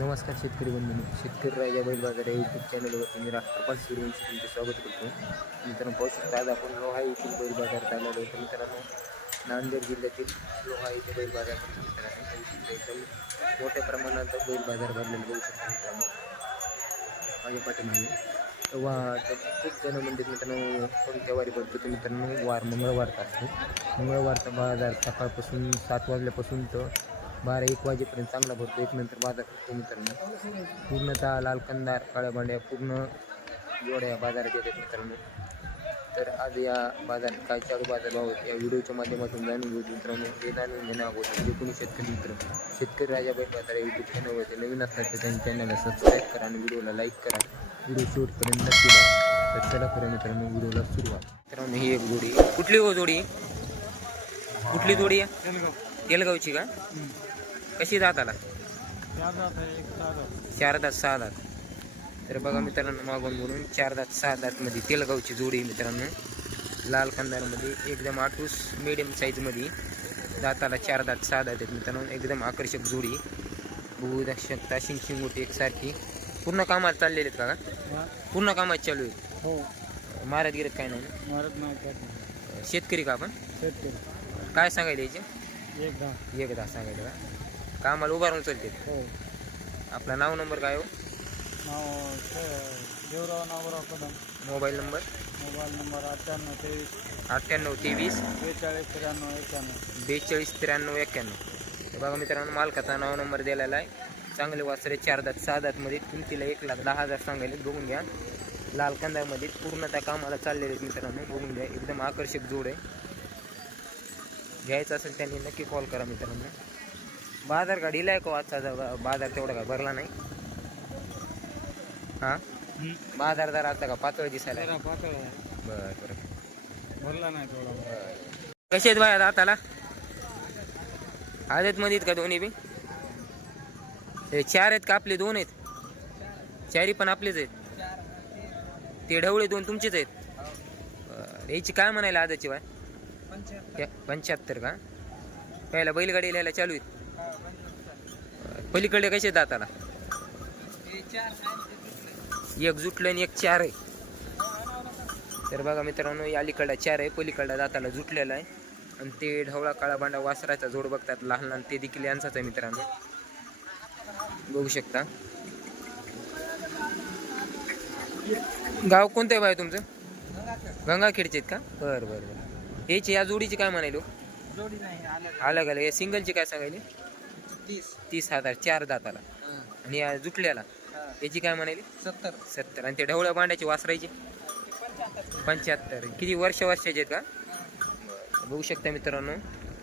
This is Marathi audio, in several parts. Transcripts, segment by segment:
नमस्कार शेतकरी बंधूंनो. शेतकरी राजा बैल बाजार या यूट्यूब चॅनलवरती मी राष्ट्रपाल सूर्यवंशी तुमचे स्वागत करतो. मित्रांनो पाहू शकता आज आपण लोहा येथील बैल बाजारात आलेलो होतो. मित्रांनो नांदेड जिल्ह्यातील लोहा येथे बैल बाजार मित्रांनो एकदम मोठ्या प्रमाणात बैल बाजार भरलेला बघू शकतो मित्रांनो. माझ्या पाठीमागे. वा खूप जण म्हणजे मित्रांनो कोणत्या वारी भरतो मित्रांनो वार मंगळवारचा असतो. मंगळवारचा बाजार सकाळपासून सात वाजल्यापासून तर बारा एक वाजेपर्यंत चांगला भरतो. एक नंतर बाजार भरतो मित्रांनो. पूर्णतः लाल कंदार काळ्या भांड्या पूर्ण जोड्या बाजारात येतात मित्रांनो. तर आज या बाजारात काय चालू बाजार भाव आहेत या व्हिडिओच्या माध्यमातून जाणून घेऊ मित्रांनो. हे जाणून घेणं अगोदर जे कोणी शेतकरी मित्र शेतकरी राजाबाई बैल बाजार या यूट्यूब चॅनलवरती नवीन असतात तर त्यांच्या चॅनलला सबस्क्राईब करा आणि व्हिडिओला लाईक करा. व्हिडिओ शेवटपर्यंत नक्की करा तर चला करा मित्रांनो व्हिडिओला सुरुवात. मित्रांनो ही एक जोडी कुठली हो जोडी? कुठली जोडी आहे? तेलगावची का? कशी जात आला? चार दात सहा दात. तर बघा मित्रांनो मागून बोलून चार दात सहा दातमध्ये तेलगावची जोडी मित्रांनो. लाल कंदारमध्ये एकदम आठूस मिडियम साईजमध्ये दाताला चार दात सहा दात आहेत मित्रांनो. एकदम आकर्षक जोडी. बघू शकता शिंग मोठी एकसारखी. पूर्ण कामात चाललेले आहेत का? पूर्ण कामात चालू आहेत? हो. महाराज गिरत काय नाही? मारत नाही शेतकरी का आपण? शेतकरी. काय सांगायला याचे एक दहा. एकदा सांगायला का? कामाला उभारून चालते. हो. आपला नाव नंबर काय हो? नाव Devrao Navrao Kadam. Mobile number? Mobile number अठ्ठ्याण्णव तेवीस. अठ्ठ्याण्णव तेवीस. बेचाळीस त्र्याण्णव एक्क्याण्णव बेचाळीस त्र्याण्णव एक्क्याण्णव बघा मित्रांनो मालकाचा नाव नंबर दिलेला आहे. चांगले वासरे चार दात सहा दातमध्ये किमतीला एक लाख दहा हजार सांगायले बघून घ्या. लाल कंदामध्ये पूर्णतः कामाला चाललेले आहेत मित्रांनो. बघून घ्या. एकदम आकर्षक जोड आहे. घ्यायचं असेल त्यांनी नक्की कॉल करा मित्रांनो. बाजार का आहे का आजचा जा- बाजार तेवढा का भरला नाही? हां? बाजार जरा आता का पातळ दिसायला? जरा पातळ आहे. बरं बरं. भरला नाही थोडा कसे आहेत बाया दाताला आदत मध्ये आहेत का दोन्ही बी? हे चार आहेत का आपले दोन आहेत? चारी पण आपलेच आहेत. ते ढवळे दोन तुमचेच आहेत. बरं. याची काय म्हणायला आदतची बाय? पंच्याहत्तर. का? पहिला बैलगाडी लिहायला चालू आहेत. पलीकडे कसे आहेत दाताला? एक जुटलं आणि एक चार आहे. तर बघा मित्रांनो अलीकडला चार आहे पलीकडला दाताला जुटलेला आहे. आणि ते ढवळा काळा बांडा वासराचा जोड बघतात लहान लहान ते देखील यांचाच आहे मित्रांनो. बघू शकता. गाव कोणतं आहे बाय तुमचं? गंगाखेडचे आहेत का? बरं बरं बरं. याची या जोडीची काय म्हणायलो अलग अलग या सिंगलची काय सांगायली? तीस. तीस हजार चार दाताला. आणि या जुटल्याला याची काय म्हणाली? सत्तर. सत्तर. आणि ते ढवळ्या बांड्याची वासरायची? पंच्याहत्तर. किती वर्ष वर्षाचे आहेत का? बघू शकता मित्रांनो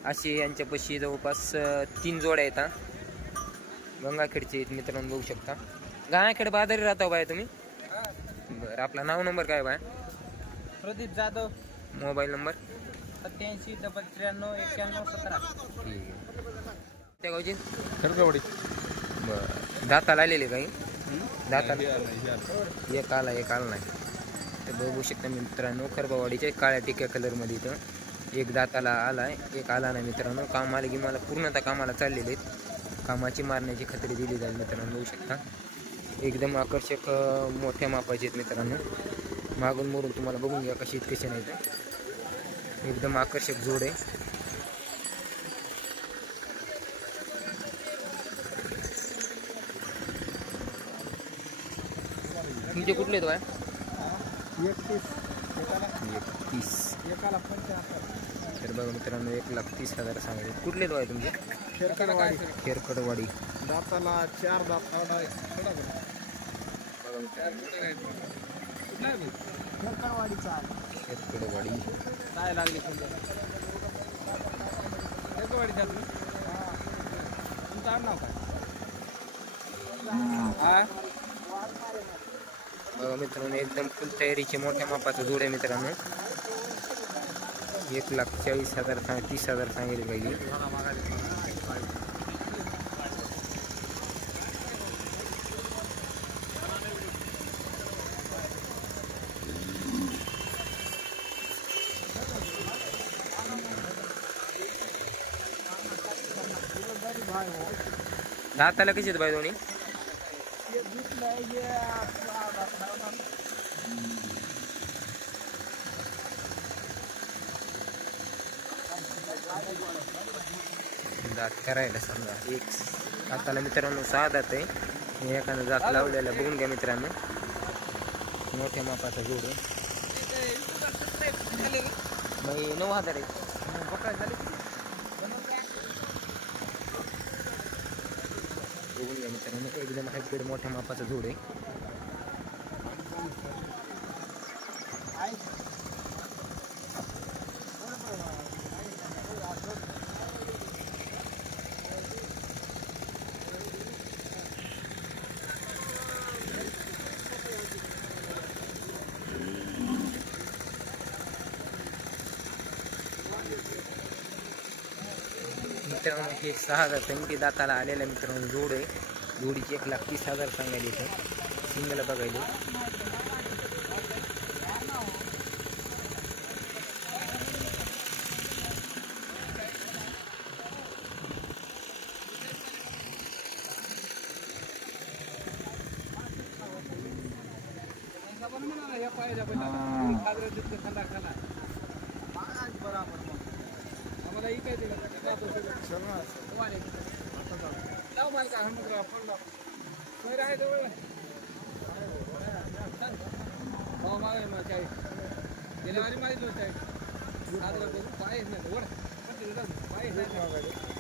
असे यांच्यापाशी जवळपास तीन जोड्या आहेत हा. गंगाखेडचे आहेत मित्रांनो बघू शकता. गंगाखेड बाजारी राहता बाय तुम्ही? बरं. आपला नाव नंबर काय बाय? प्रदीप जाधव. Mobile number? सत्याऐंशी डबल त्र्याण्णव एक्क्याण्णव सतरा. ठीक आहे. त्या गावची खरगवडी बरं. दाताला आलेले काही दाताला? एक आला एक आला नाही. तर बघू शकता मित्रांनो खरबावाडीच्या काळ्या टिक्या कलरमध्ये इथं एक दाताला आला आहे एक आला नाही मित्रांनो. कामाला की मला पूर्णतः कामाला चाललेले आहेत. कामाची मारण्याची खात्री दिली जाईल मित्रांनो बघू शकता. एकदम आकर्षक मोठ्या मापाचे आहेत मित्रांनो. मागून मोरून तुम्हाला बघून घ्या कशी आहेत कशी नाही तर एकदम आकर्षक जोड आहे. तुमचे कुठले आहेत बाय? एकतीस. तर बघा मित्रांनो एक लाख तीस हजार सांगायचे कुठले आहेत बाय तुमचे? खेरकडवाडी खेरकडवाडी दाताला चार दात बघा मित्रांनो. खेरकडवाडीचा खेरकडवाडी काय लागली खेरकडवाडीचा तुमचं आडनाव काय? बघा मित्रांनो एकदम फुल तयारीचे मोठ्या मापाचं जोड आहे मित्रांनो एक लाख चाळीस हज़ार सांग तीस हज़ार सांगितले पाहिजे दाताला कशी आहेत बाय दोन्ही दात करायला समजा. एक आताला मित्रांनो सहा दात आहे. मी एखादा दात लावलेला बघून घ्या मित्रांनो. मोठ्या मापाचा जोड आहे. नऊ हजार आहे. बघून घ्या मित्रांनो एकदम हायब्रिड मोठ्या मापाचा जोड आहे. मित्रांनो हे सहा हज़ार संख्ये दाताला आलेला मित्रांनो, जोड. आहे एक लाख तीस हज़ार सांगायला इथं सिंगल बघायला. જાન્યુઆરી માં જ લો સાહેબ પાય પાય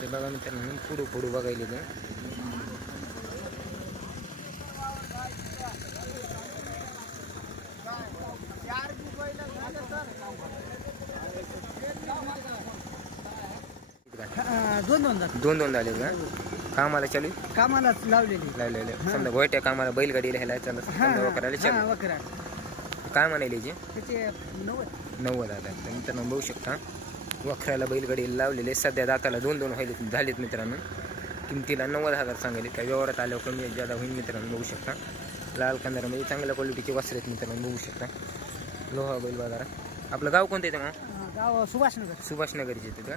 ते बघा मित्रांनो पुढं पुढं बघायला इथं दोन दोन जात दोन दोन झाले का? कामाला चालू? कामाला लावलेली. लावलेले. समजा गोयट्या कामाला बैलगाडीला ह्याला चालत समजा वकराला हा चालू वकरा काय म्हणाले जे त्याचे नव्वद. नव्वद हजार. तर मित्रांनो बघू शकता. वखराला बैलगाडी लावलेले सध्या दाताला दोन दोन व्हायले झालेत मित्रांनो. किमतीला नव्वद हजार सांगले. काय व्यवहारात आल्यावर कमी जादा होईल मित्रांनो बघू शकता. लाल कंदारामध्ये चांगल्या क्वालिटीचे वस्त्र आहेत मित्रांनो बघू शकता. लोहा बैल बाजारात. आपलं गाव कोणतं येतं मग अं, गाव सुभाषनगर. सुभाषनगरचे येते का?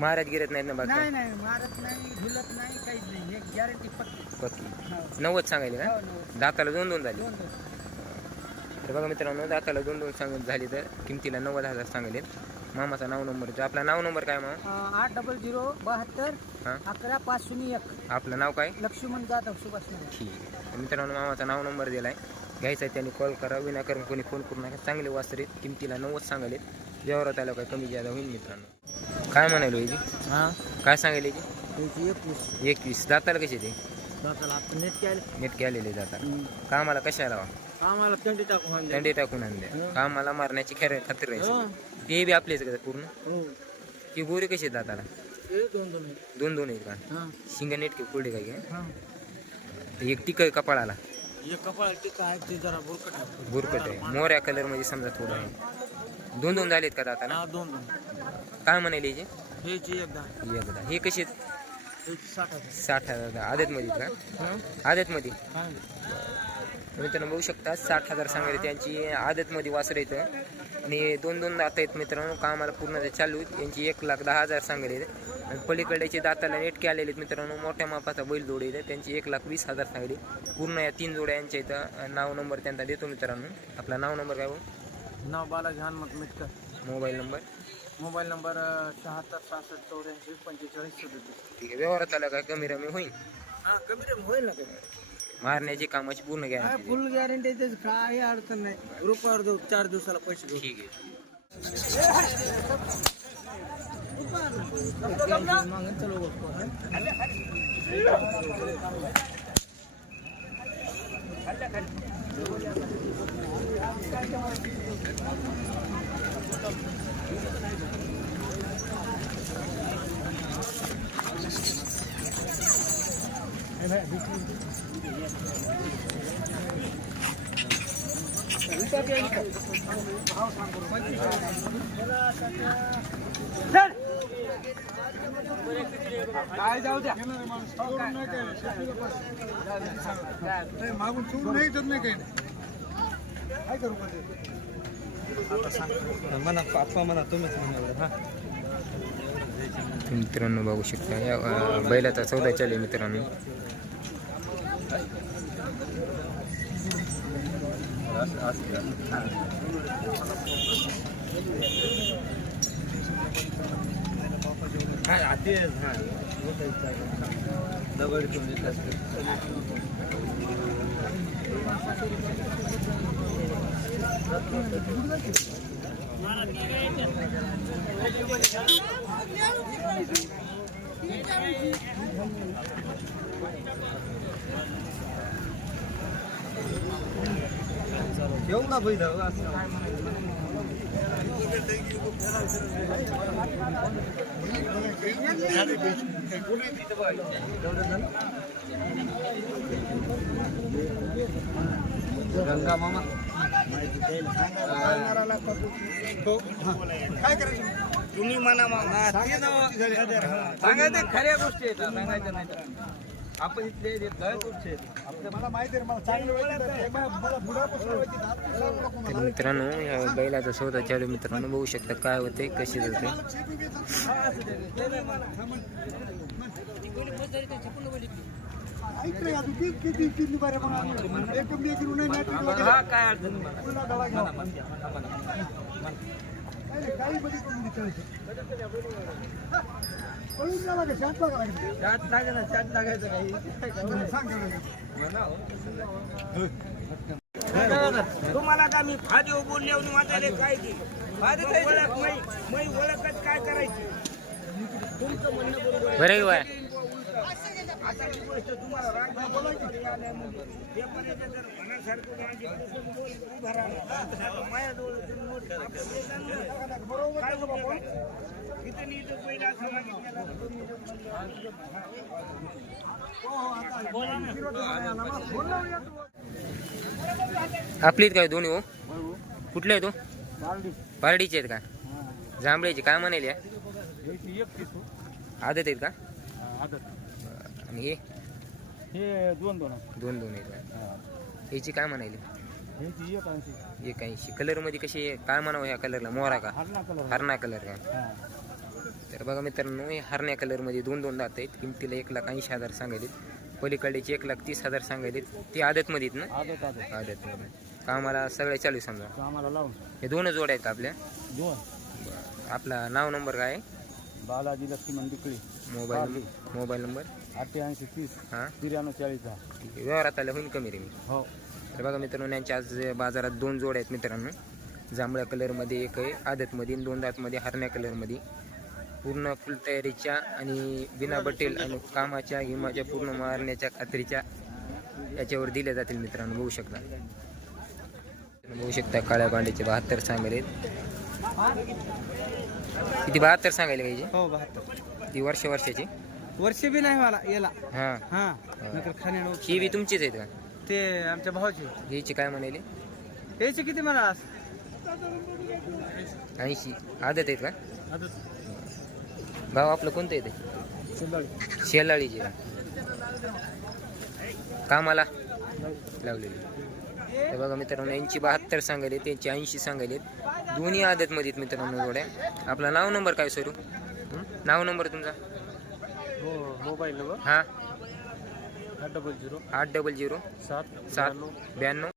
महाराज गिरत नाहीत ना बाकी? नाही नाही मारत नाही झुलत नाही काहीच नाही. एक गॅरंटी पक्की. पक्की. हो. नव्वद सांगायले का? हो, नव्वद. दाताला दोन दोन झाले. दोन दोन. तर बघा मित्रांनो दाताला दोन दोन सांगत झाले तर किमतीला नव्वद हजार सांगले मामाचा नाव नंबर आपला नाव नंबर काय अं, आठ डबल झिरो बहात्तर हां? अकरा पाच शून्य एक. आपलं नाव काय? लक्ष्मण जाधव सुभाषनगर ठीक आहे. तर मित्रांनो मामाचा नाव नंबर दिला आहे घ्यायचा आहे त्यांनी कॉल करा. विनाकारण कोणी फोन करू नका. चांगले वासरे आहेत. किमतीला नव्वद सांगाले व्यवहारात आलं काय कमी जादा होईल मित्रांनो. काय म्हणालो याची हां? काय सांगायला याची त्याची एकवीस. एकवीस. दाताला कसे ते? नेट केले नेटके आलेले दाताला कामाला कशा लावा आम्हाला थंडी टाकून आणले. कामाला मारण्याची खेळ खात्री राहायची ते बी आपलेच का पूर्ण? हो. ती गोरी कशी आहेत दाताला? हे दोन दोन दोन दोन आहेत का? हां. शिंग नेटके पुढे काय? काय हां. एक टिक आहे कपाळाला. एक कपाळ टीका आहे ते जरा बुरकट आहे. बुरकट आहे. मोऱ्या कलरमध्ये समजा थोडं आहे. दोन दोन झालेत का दाताला? हा दोन दोन. काय म्हणाले याचे? ह्याची एकदा. एकदा. हे कसे आहेत? साठ हजार. साठ हजार. आदत मध्ये का आदत मध्ये मित्रांनो बघू शकता साठ हजार सांगायला त्यांची आदत मध्ये वासर येतं. आणि दोन दोन दात आहेत मित्रांनो. कामाला पूर्ण ते चालू आहेत. यांची एक लाख दहा हजार सांगले आणि पलीकडचे दाताला नेटके आलेले आहेत मित्रांनो मोठ्या मापाचा बैल जोड येतं. त्यांची एक लाख वीस हजार सांगले पूर्ण या तीन जोड्या यांच्या इथं नाव नंबर त्यांना देतो मित्रांनो. आपला नाव नंबर काय हो नाव Balaji Hanumant Mitkar. Mobile number. Mobile number शहात्तर सहासष्ट चौऱ्याऐंशी पंचेचाळीस सदतीस. ठीक आहे व्यवहारात आला काय कमी रमी होईल हा कमी रेम होईल ना कमी मारण्याची कामाची पूर्ण काय गॅरंटी फुल गॅरंटी त्याच काही अडचण नाही. रुपयावर देऊ चार दिवसाला पैसे देऊ. ठीक आहे. मागून चलो बघतो काय जाऊ द्या मागून सोडून नाही येत नाही काही काय करू म्हणा पापा म्हणा तुम्हीच म्हणा हा. मित्रांनो बघू शकता या बैलाचा सौदा चालू मित्रांनो. हा दगड घेऊन येतात येऊ ना बैल गंगा मामा काय करायचं तुम्ही म्हणा मामा सांगायचं खऱ्या गोष्टी आहेत सांगायच्या नाही. आपण इथले गोष्टी मला माहिती आहे मला चांगलं. तर मित्रांनो या बैलाचा सौदा चालू मित्रांनो बघू शकता काय होते कसे जाते ऐक नाही, नाही, नाही, हा. नाही. नाही. तुम्हाला का मी फादेव बोलल्यावर वाटायला काय की ओळख मै मै ओळखच काय करायची? तुमचं म्हणणं बरोबर आताची गोष्ट तुम्हाला राग जर उभा. आता माझ्याजवळ. काय उभं कोण? इथं नी इथं पहिला असं मागितलेलं, तुम्ही जर म्हणलं, बोला ना. आपली आहेत काय दोन्ही हो? कुठले आहे तो? पारडीचे आहेत का? जांभळ्याचे काय म्हणाले आदत आहेत का? आणि हे? हे दोन दोन दोन दोन आहेत. का याची काय म्हणाले ह्याची एक ऐंशी एक ऐंशी कलरमध्ये कशी आहे? काय म्हणावं ह्या कलरला? मोरा का? हरणा कलर. हरणा कलर का? तर बघा मित्रांनो हे हरण्या कलरमध्ये दोन दोन दात आहेत. किमतीला एक लाख ऐंशी हजार सांगायलेत. पलीकडचे एक लाख तीस हजार सांगायलेत. ते आदतमध्ये आहेत ना? आदत आदत. आदतमध्ये. कामाला सगळे चालू समजा. आम्हाला लावून. हे दोनच जोड्या आहेत आपल्या? दोन. आपला नाव नंबर काय आहे? Balaji Laxman Dikli mobile mobile number? अठ्ठ्याऐंशी तीस. हां? त्र्याण्णव चाळीस दहा. व्यवहारात आल्या होईल कमी रे मी. हो. तर बघा मित्रांनो यांच्या आज बाजारात दोन जोड आहेत मित्रांनो. जांभळ्या कलरमध्ये एक आहे आदतमध्ये आणि दोन दातमध्ये हरण्या कलरमध्ये. पूर्ण फुल तयारीच्या आणि बिना बटेल आणि कामाच्या हिमाच्या पूर्ण मारण्याच्या खात्रीच्या याच्यावर दिल्या जातील मित्रांनो बघू शकता. बघू शकता काळ्या बांड्याचे बहात्तर सांगायले किती बहात्तर सांगायले पाहिजे? हो बहात्तर. ती वर्ष वर्षाची वर्ष बी नाही मला याला. हां. हा. नंतर खाण्यानं ही बी तुमचीच आहेत का? ते आमच्या भावाचे. घ्यायची काय म्हणाले? याचे किती म्हणा ऐंशी. आदत आहेत का? भाव आपलं कोणतं येते शेलाळीचे कामाला? लावलेली. तर बघा मित्रांनो यांची बहात्तर सांगायले त्यांची ऐंशी सांगायले. दोन्ही आदतमध्ये आहेत मित्रांनो जोड्या. आपला नाव नंबर काय सरू? नाव नंबर तुमचा? हो मोबाईल नंबर हां. आठ डबल झिरो आठ डबल झिरो सात सात ब्याण्णव.